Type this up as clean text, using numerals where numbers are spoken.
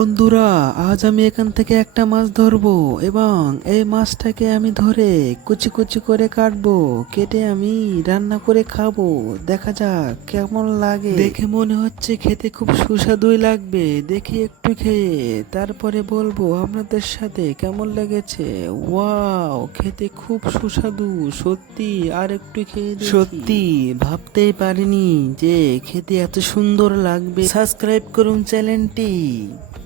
বন্ধুরা, আজ আমি এখান থেকে একটা মাছ ধরবো এবং এই মাছটাকে আমি ধরে কুচি কুচি করে কাটবো, কেটে আমি রান্না করে খাবো। দেখা যাক কেমন লাগে। দেখে মনে হচ্ছে খেতে খুব সুস্বাদুই লাগবে। দেখি একটু খেয়ে তারপরে বলবো আপনাদের সাথে কেমন লেগেছে। ওয়াও, খেতে খুব সুস্বাদু সত্যি। আর একটু খেয়ে দেখি। সত্যি ভাবতেই পারিনি যে খেতে এত সুন্দর লাগবে। সাবস্ক্রাইব করুন চ্যানেলটি।